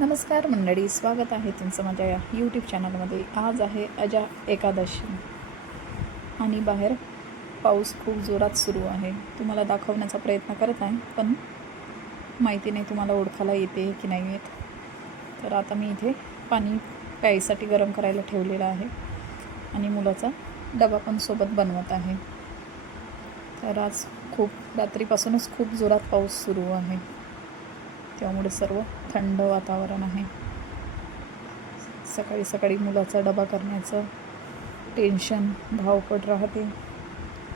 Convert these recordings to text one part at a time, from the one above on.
नमस्कार मंडळी, स्वागत आहे तुमचं माझ्या या यूट्यूब चॅनलमध्ये. आज आहे अजा एकादशी आणि बाहेर पाऊस खूप जोरात सुरू आहे. तुम्हाला दाखवण्याचा प्रयत्न करत आहे, पण माहिती नाही तुम्हाला ओळखायला येते की नाही येत. तर आता मी इथे पाणी प्यायसाठी गरम करायला ठेवलेलं आहे आणि मुलाचा डबा पण सोबत बनवत आहे. तर आज खूप रात्रीपासूनच खूप जोरात पाऊस सुरू आहे, त्यामुळे सर्व थंड वातावरण आहे. सकाळी सकाळी मुलाचा डबा करण्याचं टेन्शन, धावपळ राहते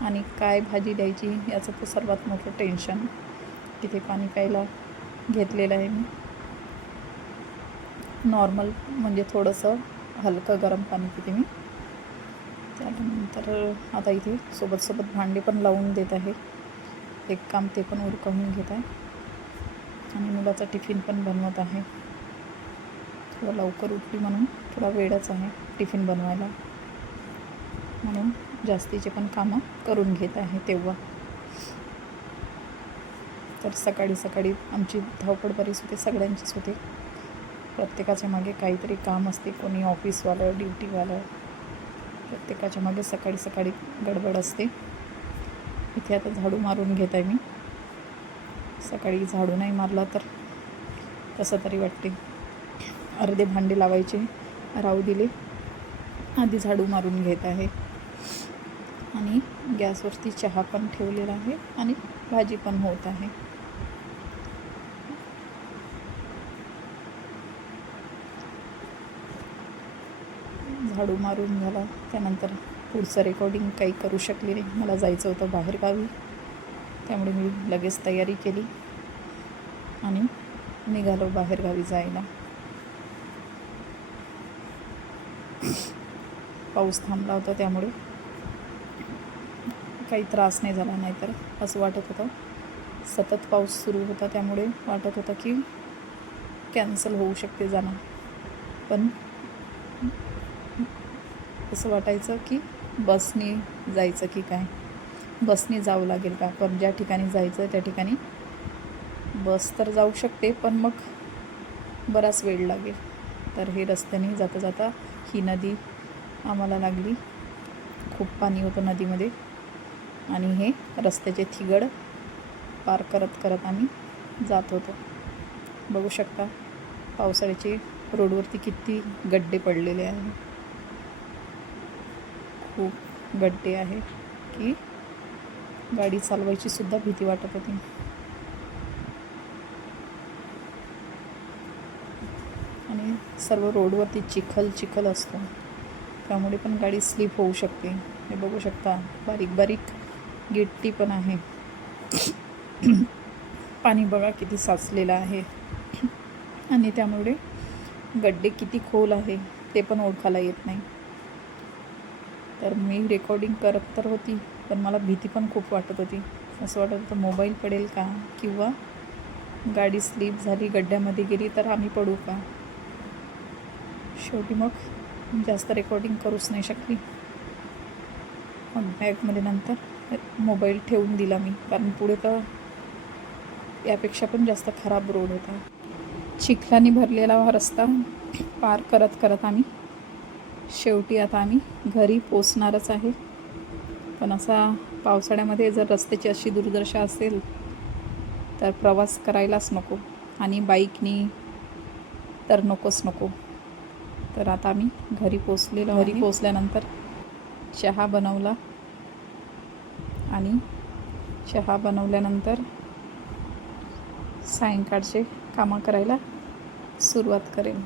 आणि काय भाजी द्यायची याचं तर सर्वात मोठं टेन्शन. तिथे पाणी प्यायला घेतलेलं आहे मी, नॉर्मल म्हणजे थोडंसं हलकं गरम पाणी पिते मी. त्यानंतर आता इथे सोबत भांडे पण लावून देत आहे. एक काम ते पण उरकवून घेत आहे आणि मुलाचा टिफिन पण बनवत आहे. थोडं लवकर उठली म्हणून थोडा वेळच आहे टिफिन बनवायला, म्हणून जास्तीचे पण कामं करून घेत आहे तेव्हा. तर सकाळी सकाळी आमची धावपळ बरीच होते, सगळ्यांचीच होते. प्रत्येकाच्या मागे काहीतरी काम असते, कोणी ऑफिसवालं, ड्युटीवालं, प्रत्येकाच्या मागे सकाळी सकाळी गडबड असते. इथे आता झाडू मारून घेत आहे मी. सकाळी झाडू नाही मारला तर कसं तरी वाटते. अर्धे भांडे लावायचे राहू दिले, आधी झाडू मारून घेत आहे आणि गॅसवरती चहा पण ठेवलेला आहे आणि भाजी पण होत आहे. झाडू मारून झाला त्यानंतर पुढचं रेकॉर्डिंग काही करू शकले नाही. मला जायचं होतं बाहेरगावी, त्यामुळे मी लगेच तयारी केली आणि निघालो बाहेरगावी जायला. पाऊस थांबला होता त्यामुळे काही त्रास नाही झाला, नाहीतर असं वाटत होतं. सतत पाऊस सुरू होता त्यामुळे वाटत होतं की कॅन्सल होऊ शकते जाणं, पण असं वाटायचं की बसने जायचं की काय, बसने जावं लागेल का. पण ज्या ठिकाणी जायचं त्या ठिकाणी बस तर जाऊ शकते, पण मग बराच वेळ लागेल. तर हे रस्त्याने जाता जाता ही नदी आम्हाला लागली. खूप पाणी होतं नदीमध्ये आणि हे रस्त्याचे थिगड पार करत करत आम्ही जात होतो. बघू शकता पावसाळ्याचे रोडवरती किती गड्डे पडलेले आहे. खूप गड्डे आहे की गाडी चालवायची सुद्धा भीती वाटत होती. आणि सर्व रोडवरती चिखल असतो, त्यामुळे पण गाडी स्लिप होऊ शकते. हे बघू शकता बारीक बारीक गिट्टी पण आहे. पाणी बघा किती साचलेलं आहे आणि त्यामुळे गड्डे किती खोल आहे ते पण ओळखायला येत नाही. तर मी रेकॉर्डिंग करत तर होती, पण मला भीती पण खूप वाटत होती. असं वाटत होतं मोबाईल पडेल का, किंवा गाडी स्लिप झाली गड्ड्यामध्ये गेली तर आम्ही पडू का. शेवटी मग जास्त रेकॉर्डिंग करूच नाही शकली. मग बॅगमध्ये नंतर मोबाईल ठेवून दिला मी, कारण पुढे तर यापेक्षा पण जास्त खराब रोड होता. चिखलाने भरलेला हा रस्ता पार करत करत आम्ही शेवटी आता आम्ही घरी पोचणारच आहे. पण असा पावसाळ्यामध्ये जर रस्त्याची अशी दुर्दशा असेल तर प्रवास करायलाच नको, आणि बाईकनी तर नको. तर आता आम्ही घरी पोचलेलो. घरी पोचल्यानंतर चहा बनवला आणि चहा बनवल्यानंतर सायंकाळचे कामं करायला सुरुवात करेन.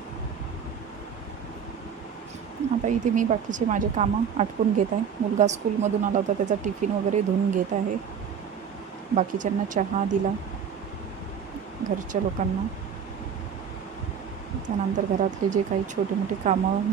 आता इथे मी बाकीचे माझे कामं आटपून घेत आहे. मुलगा स्कूलमधून आला होता, त्याचा टिफिन वगैरे धुवून घेत आहे. बाकीच्यांना चहा दिला, घरच्या लोकांना. त्यानंतर घरातले जे काही छोटे मोठे कामं